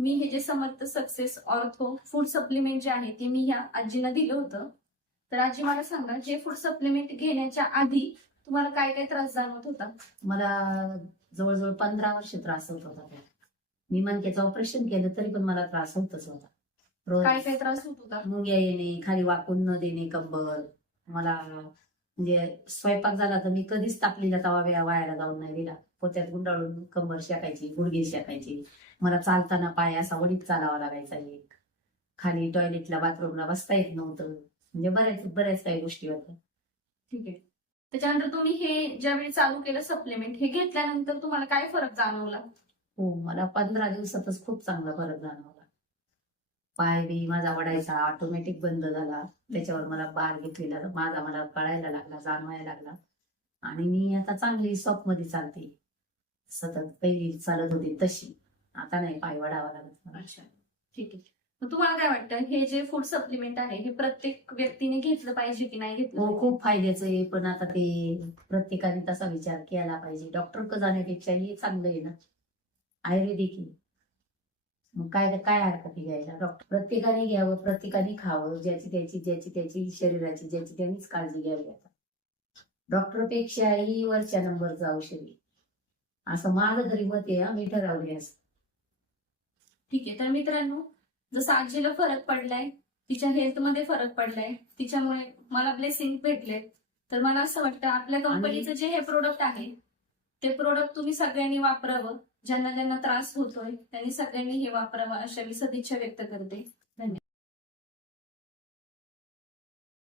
मी हे जे Samarth success ortho food supplement जे आहे ते मी ह्या आजीला दिलं होतं. तर आजी मला सांगा जे फूड सप्लिमेंट घेण्याच्या आधी तुम्हाला काय काय त्रास जाणवत होता? मला जवळजवळ पंधरा वर्ष त्रास होत होता. मी मनक्याचं ऑपरेशन केलं तरी पण मला त्रास होतच होता. काय काय त्रास होत होता? मुंग्या येणे खाली वाकून न देणे कंबर. मला म्हणजे स्वयंपाक झाला तर मी कधीच तापलेला तवा वायाला जाऊन नाही दिला. पोत्यात गुंडाळून कंबर शेकायची गुडघे शेकायची. मला चालताना पाय असा वडीत चालावा लागायचा एक. खाली टॉयलेटला बाथरूमला बसता येत नव्हतं. म्हणजे बऱ्याच बऱ्याच काही गोष्टी होत्या. ठीक आहे. त्याच्यानंतर तुम्ही हे ज्यावेळी चालू केलं सप्लिमेंट हे घेतल्यानंतर तुम्हाला काय फरक जाणवला? हो मला पंधरा दिवसातच खूप चांगला फरक जाणवला. पाय बी माझा वडायचा ऑटोमॅटिक बंद झाला. त्याच्यावर मला बार घेतलेला माझा मला कळायला लागला जाणवायला लागला. आणि मी आता चांगली शॉपमध्ये चालते. सतत पहिली चालत होती तशी. आता नाही पाय वडावा लागत मला. अच्छा. ठीक आहे. मग तुम्हाला काय वाटतं? हे जे फूड सप्लिमेंट आहे हे प्रत्येक व्यक्तीने घेतलं पाहिजे की नाही घेतलं हो पाहिजे? खूप फायद्याचं आहे. पण आता ते प्रत्येकाने तसा विचार केला पाहिजे. डॉक्टर जाण्यापेक्षा हे चांगलं आहे ना. आयुर्वेदिक आहे. मग काय काय हरकत आहे घ्यायला? डॉक्टर प्रत्येकाने घ्यावं प्रत्येकाने खावं. ज्याची त्याची ज्याची त्याची शरीराची ज्याची त्यांनीच काळजी घ्यावी आता. डॉक्टरपेक्षाही वरच्या नंबरचं औषध आहे. असं माझं तरी मत आहे मी ठरवले असं. ठीक आहे तर मित्रांनो जसं आजीला फरक पडलाय तिच्या हेल्थमध्ये फरक पडलाय तिच्यामुळे मला ब्लेसिंग भेटले. तर मला असं वाटतं आपल्या कंपनीचं जे हे प्रोडक्ट आहे ते प्रोडक्ट तुम्ही सगळ्यांनी वापरावं. ज्यांना ज्यांना त्रास होतोय त्यांनी सगळ्यांनी हे वापरावं अशा मी सदिच्छा व्यक्त करते.